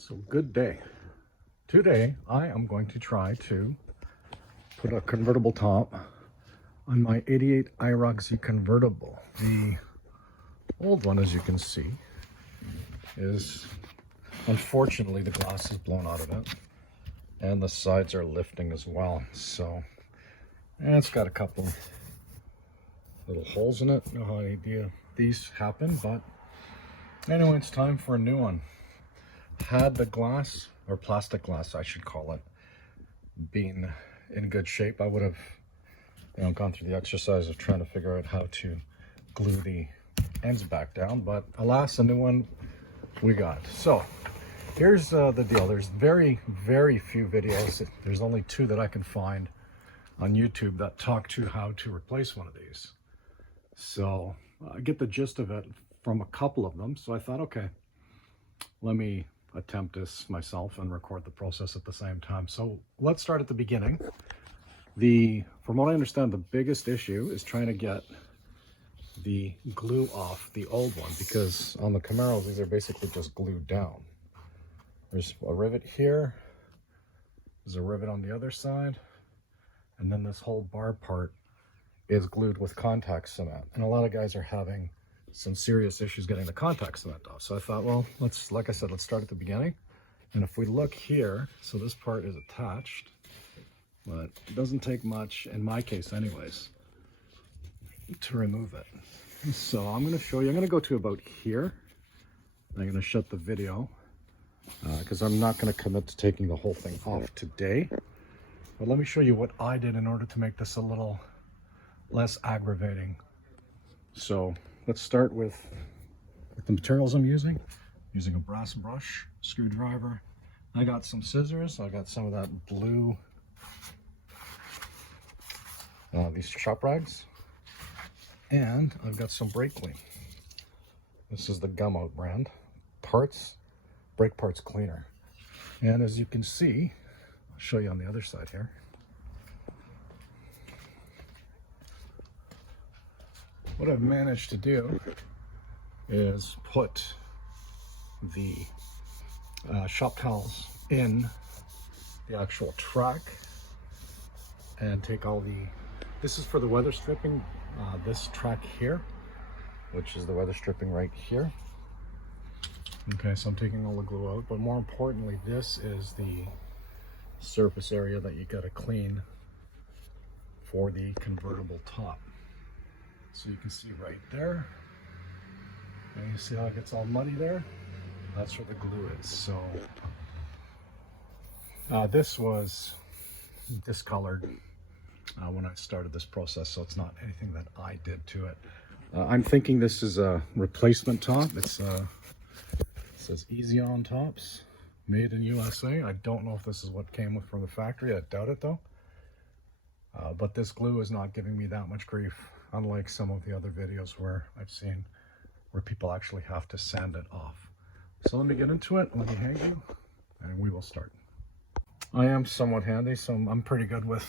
So good day. Today I am going to try to put a convertible top on my 88 IROCZ convertible. The old one, as you can see, is unfortunately the glass is blown out of it and the sides are lifting as well. So, and it's got a couple little holes in it. You know how these happen, but anyway, it's time for a new one. Had the glass, or plastic glass I should call it, been in good shape, I would have gone through the exercise of trying to figure out how to glue the ends back down, but alas, a new one we got. So here's the deal. There's very few videos. There's only two that I can find on YouTube that talk to how to replace one of these. So I get the gist of it from a couple of them, so I thought, okay, let me attempt this myself and record the process at the same time. So let's start at the beginning. From what I understand, the biggest issue is trying to get the glue off the old one, because on the Camaros these are basically just glued down. There's a rivet here, there's a rivet on the other side, and then this whole bar part is glued with contact cement, and a lot of guys are having some serious issues getting the contact cement off. So I thought, well, like I said, let's start at the beginning. And if we look here, so this part is attached, but it doesn't take much, in my case anyways, to remove it. So I'm going to show you, I'm going to go to about here. I'm going to shut the video because I'm not going to commit to taking the whole thing off today. But let me show you what I did in order to make this a little less aggravating. So let's start with the materials I'm using a brass brush, screwdriver. I got some scissors. I got some of that blue, these shop rags, and I've got some brake clean. This is the Gum Out brand. Brake parts cleaner. And as you can see, I'll show you on the other side here. What I've managed to do is put the shop towels in the actual track and take all this is for the weather stripping, this track here, which is the weather stripping right here. Okay, so I'm taking all the glue out, but more importantly, this is the surface area that you got to clean for the convertible top. So you can see right there, and you see how it gets all muddy there? That's where the glue is. So this was discolored when I started this process, so it's not anything that I did to it. I'm thinking this is a replacement top. It says Easy On Tops, made in USA. I don't know if this is what came with from the factory. I doubt it though. But this glue is not giving me that much grief, unlike some of the other videos where I've seen where people actually have to sand it off. So let me get into it, let me hang you, and we will start. I am somewhat handy, so I'm pretty good with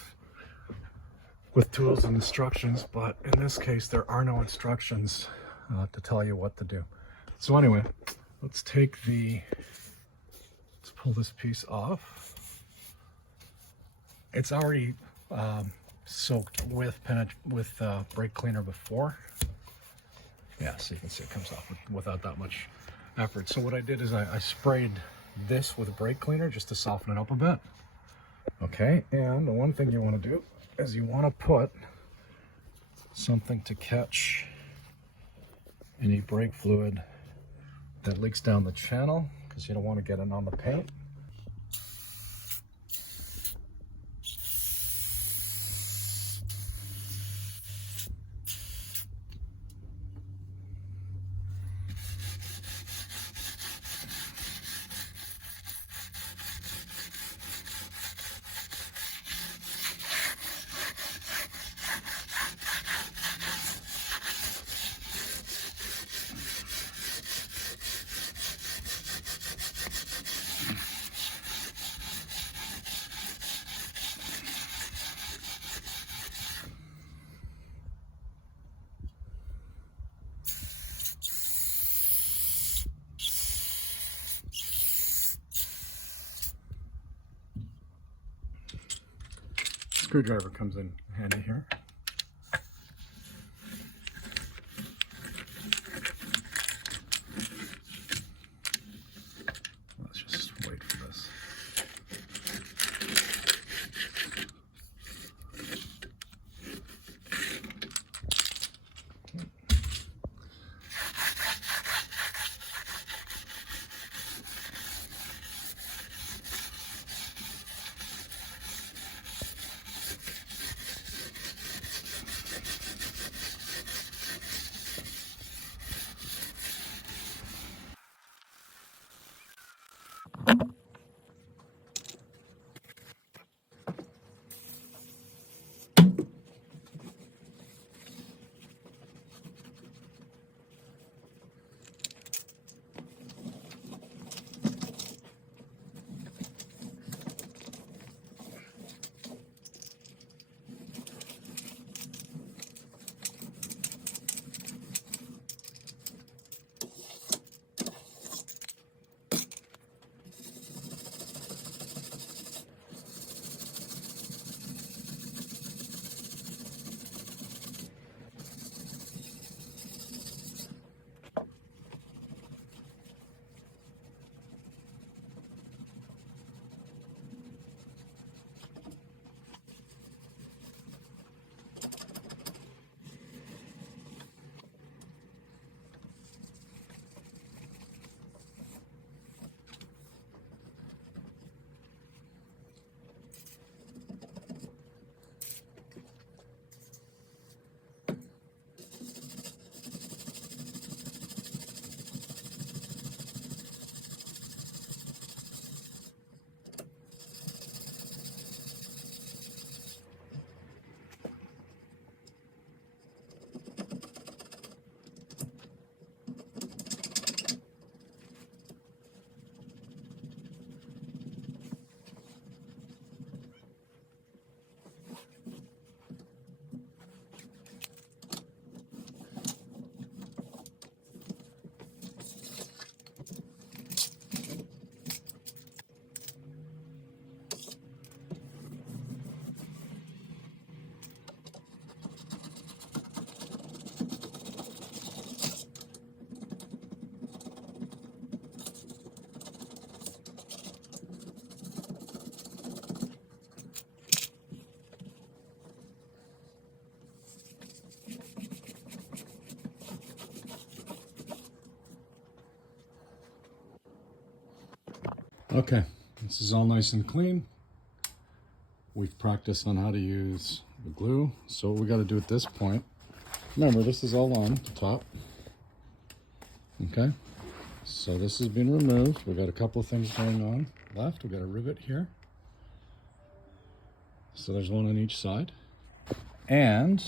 tools and instructions, but in this case there are no instructions to tell you what to do. So anyway, let's pull this piece off. It's already soaked with brake cleaner before. Yeah, so you can see it comes off without that much effort. So what I did is I sprayed this with brake cleaner just to soften it up a bit. Okay, and the one thing you want to do is you want to put something to catch any brake fluid that leaks down the channel, because you don't want to get it on the paint. screwdriver comes in handy here. Let's just wait for this. Okay, this is all nice and clean. We've practiced on how to use the glue. So what we got to do at this point, remember this is all on the top. Okay, so this has been removed. We've got a couple of things going on left. We've got a rivet here. So there's one on each side. And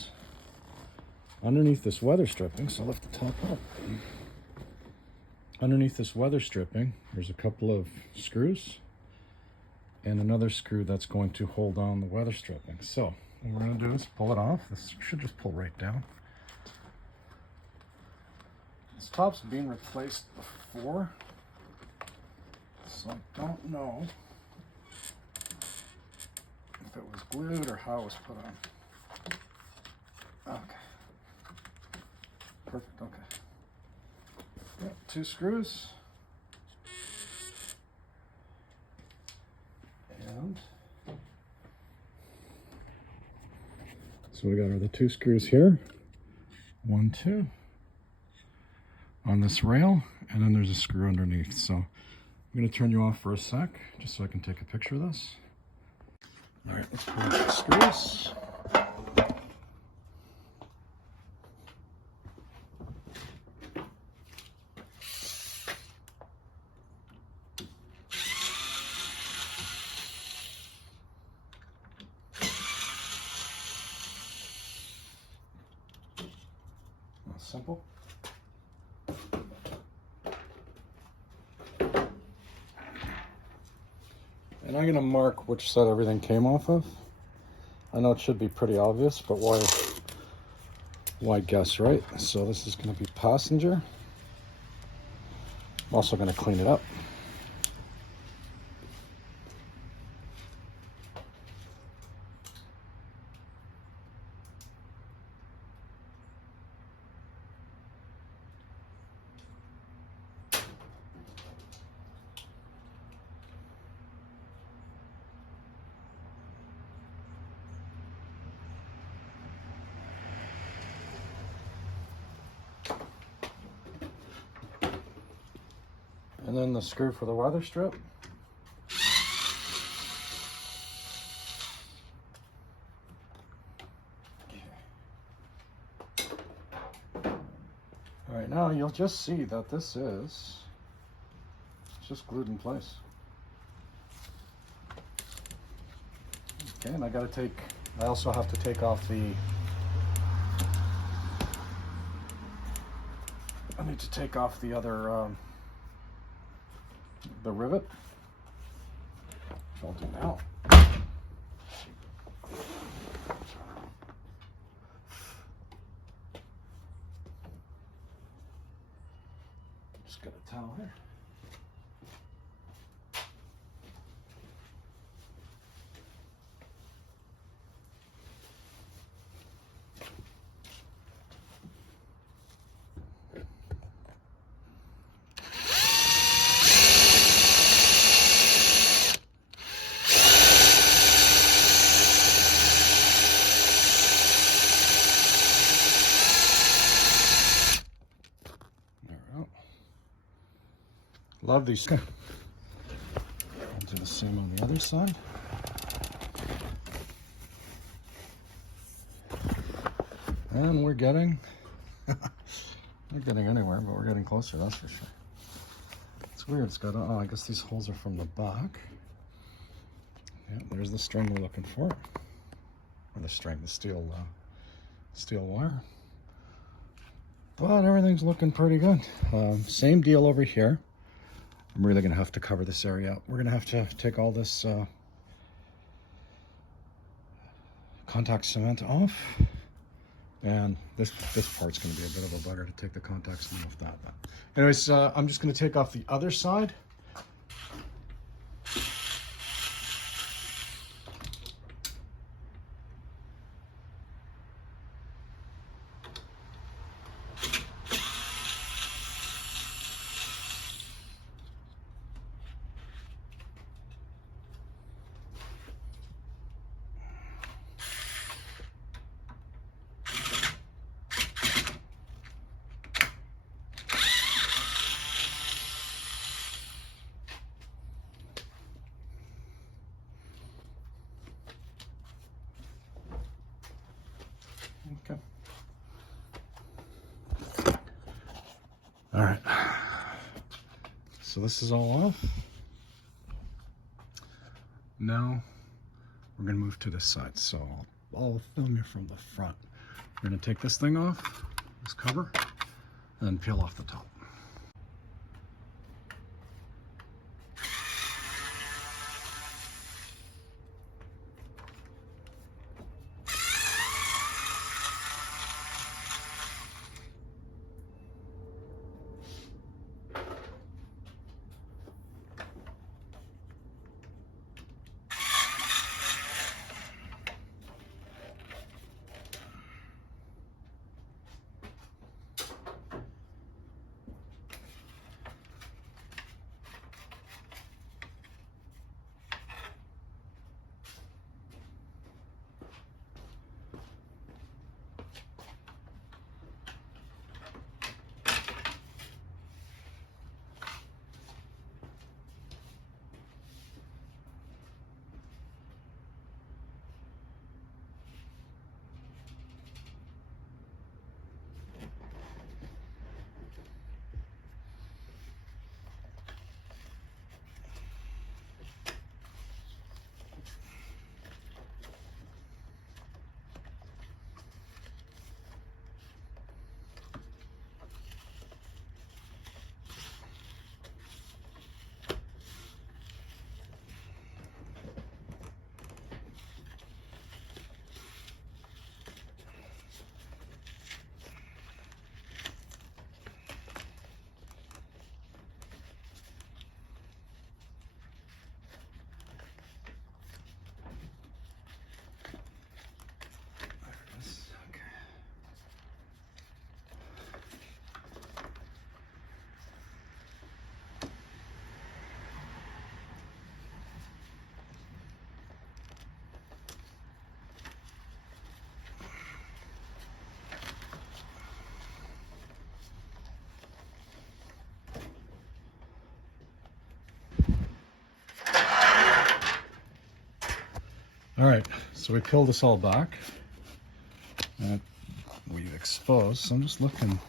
underneath this weather stripping, so I'll lift the top up. Underneath this weather stripping, there's a couple of screws and another screw that's going to hold on the weather stripping. So what we're going to do is pull it off. This should just pull right down. This top's been replaced before, so I don't know if it was glued or how it was put on. Okay. Perfect, okay. Yep, 2 screws. And so we got our the 2 screws here. 1, 2 on this rail, and then there's a screw underneath. So I'm going to turn you off for a sec, just so I can take a picture of this. All right, let's pull out the screws. Simple. And I'm going to mark which side everything came off of. I know it should be pretty obvious, but why guess, right? So this is going to be passenger. I'm also going to clean it up. And then the screw for the weather strip. All right, now you'll just see that this is just glued in place. Okay, and I also have to take off I need to take off the other, the rivet, which I'll do now. Just got a towel here. Love these. I'll do the same on the other side. And we're getting, not getting anywhere, but we're getting closer, that's for sure. It's weird, it's got, I guess these holes are from the back. Yeah, there's the string we're looking for. Or the string, the steel wire. But everything's looking pretty good. Same deal over here. I'm really gonna have to cover this area up. We're gonna have to take all this contact cement off. And this part's gonna be a bit of a bugger to take the contact cement off that. But anyways, I'm just gonna take off the other side. Okay. All right. So this is all off. Now we're gonna move to this side. So I'll film you from the front. We're gonna take this thing off, this cover, and then peel off the top. All right, so we peeled this all back and we've exposed. So I'm just looking.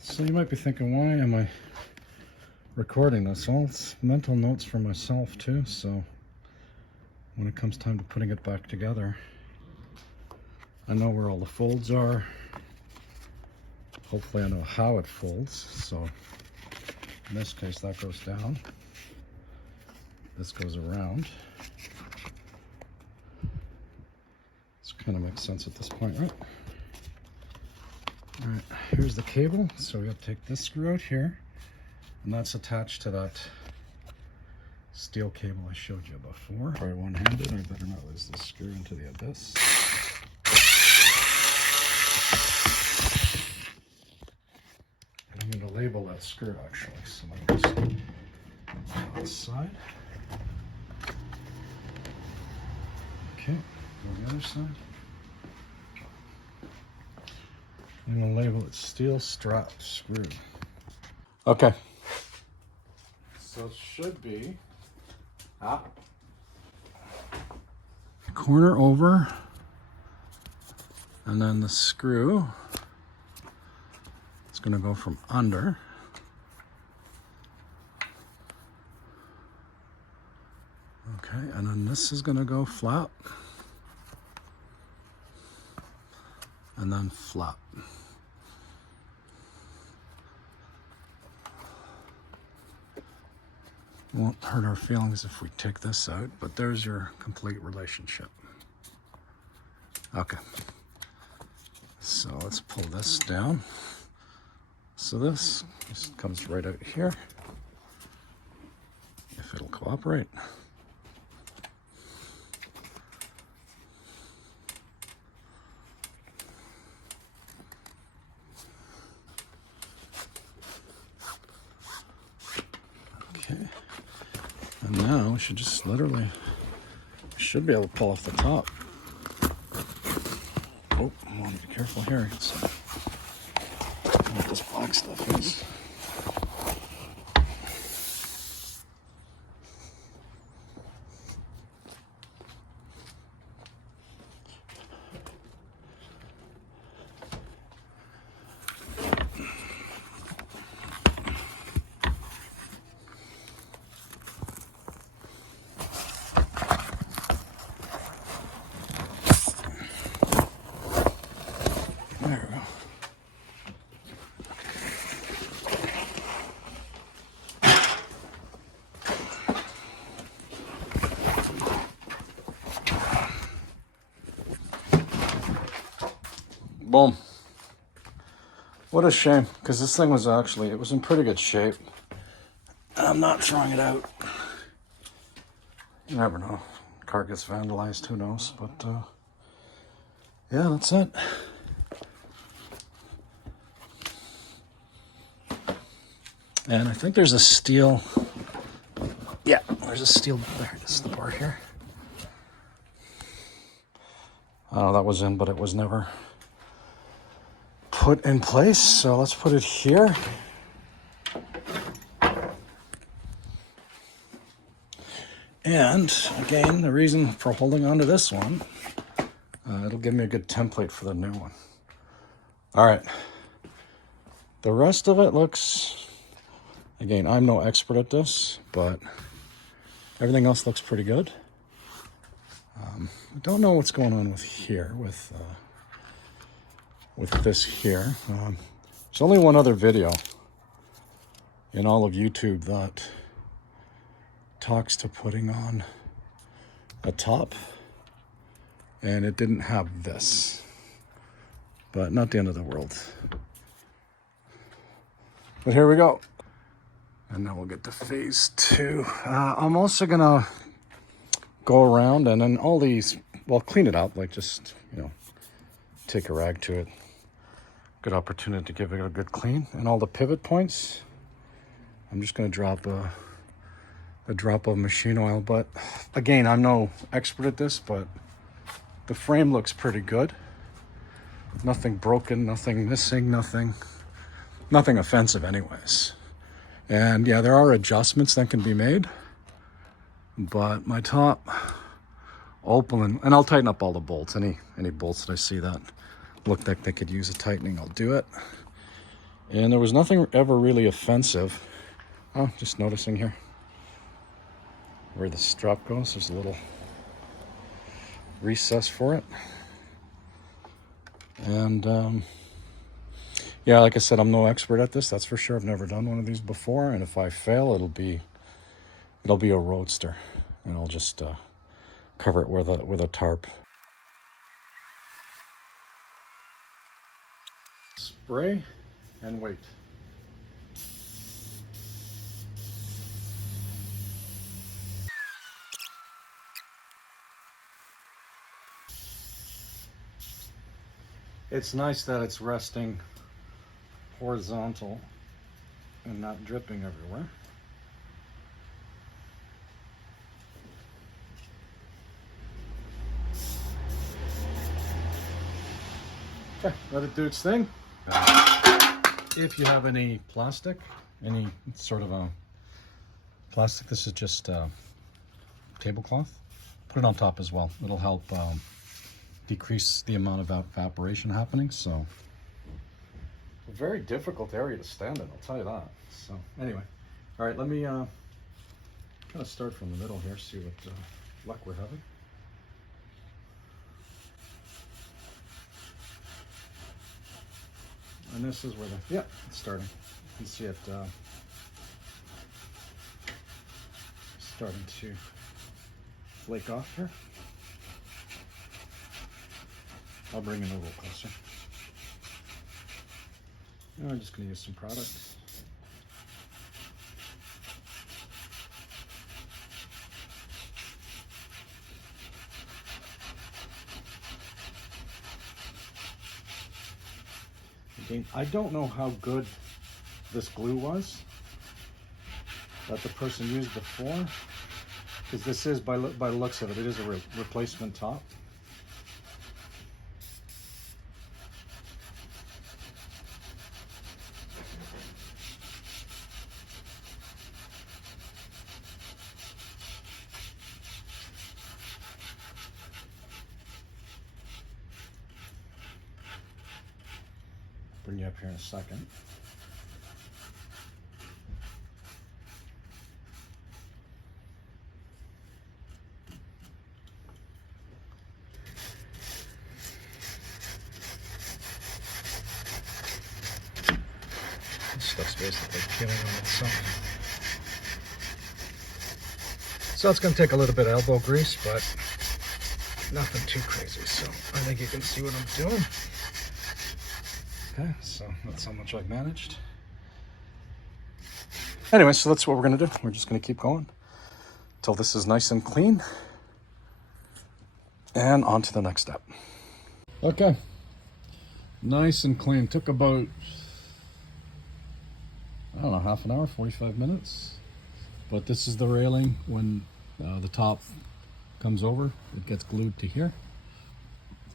So you might be thinking, why am I recording this? Well, it's mental notes for myself too. So when it comes time to putting it back together, I know where all the folds are. Hopefully I know how it folds. So in this case, that goes down. This goes around. This kind of makes sense at this point, right? All right, here's the cable. So we have to take this screw out here, and that's attached to that steel cable I showed you before. Try one-handed, I better not lose this screw into the abyss. And I'm going to label that screw actually. So let me just on this side. Okay, go the other side. I'm going to label it steel strap screw. Okay. So it should be corner over, and then the screw is going to go from under. Okay, and then this is going to go flat, and then flat. Won't hurt our feelings if we take this out, but there's your complete relationship. Okay, so let's pull this down. So this just comes right out here, if it'll cooperate. Okay. And now we should just literally, should be able to pull off the top. Oh, I want to be careful here. So, what this black stuff is. There we go. Boom. What a shame, because this thing was actually, it was in pretty good shape. And I'm not throwing it out. You never know. Car gets vandalized, who knows? But yeah, that's it. And I think there's a steel, yeah, there's a steel, there it is, the bar here. Oh, that was in, but it was never put in place. So let's put it here. And again, the reason for holding on to this one, it'll give me a good template for the new one. All right. The rest of it looks, again, I'm no expert at this, but everything else looks pretty good. I don't know what's going on with here, with this here. There's only one other video in all of YouTube that talks to putting on a top, and it didn't have this, but not the end of the world. But here we go. And then we'll get to phase 2. I'm also gonna go around and then all these, well, clean it up, like just, you know, take a rag to it. Good opportunity to give it a good clean. And all the pivot points, I'm just gonna drop a drop of machine oil. But again, I'm no expert at this, but the frame looks pretty good. Nothing broken, nothing missing, nothing offensive anyways. And yeah, there are adjustments that can be made, but my top open, and I'll tighten up all the bolts. Any bolts that I see that look like they could use a tightening, I'll do it. And there was nothing ever really offensive. Oh, just noticing here where the strap goes, there's a little recess for it. And yeah, like I said, I'm no expert at this, that's for sure. I've never done one of these before, and if I fail, it'll be a roadster, and I'll just cover it with a tarp. Spray and wait. It's nice that it's resting horizontal and not dripping everywhere. Okay, let it do its thing. If you have any plastic, any sort of a plastic, this is just tablecloth, put it on top as well. It'll help decrease the amount of evaporation happening. So a very difficult area to stand in, I'll tell you that. So anyway, all right, let me kind of start from the middle here, see what luck we're having. And this is where it's starting. You can see it starting to flake off here. I'll bring it a little closer. And I'm just going to use some product. Again, I don't know how good this glue was that the person used before, because this is, by the looks of it, it is a replacement top. Bring you up here in a second. This stuff's basically killing on itself. So it's going to take a little bit of elbow grease, but nothing too crazy. So I think you can see what I'm doing. Okay, so that's how much I've managed. Anyway, so that's what we're going to do. We're just going to keep going until this is nice and clean. And on to the next step. Okay, nice and clean. Took about, I don't know, half an hour, 45 minutes. But this is the railing. When the top comes over, it gets glued to here.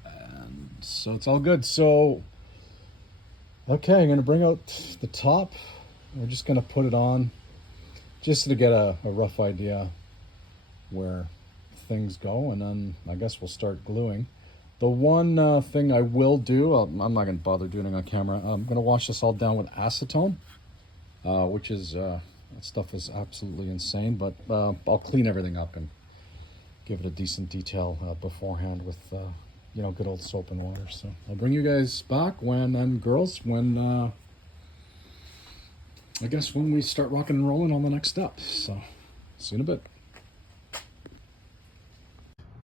And so it's all good. So okay, I'm going to bring out the top. We're just going to put it on just to get a rough idea where things go, and then I guess we'll start gluing. The one thing I will do, I'm not going to bother doing it on camera, I'm going to wash this all down with acetone, which is, that stuff is absolutely insane, but I'll clean everything up and give it a decent detail beforehand with you know, good old soap and water. So I'll bring you guys back when, and girls, when I guess when we start rocking and rolling on the next step. So see you in a bit.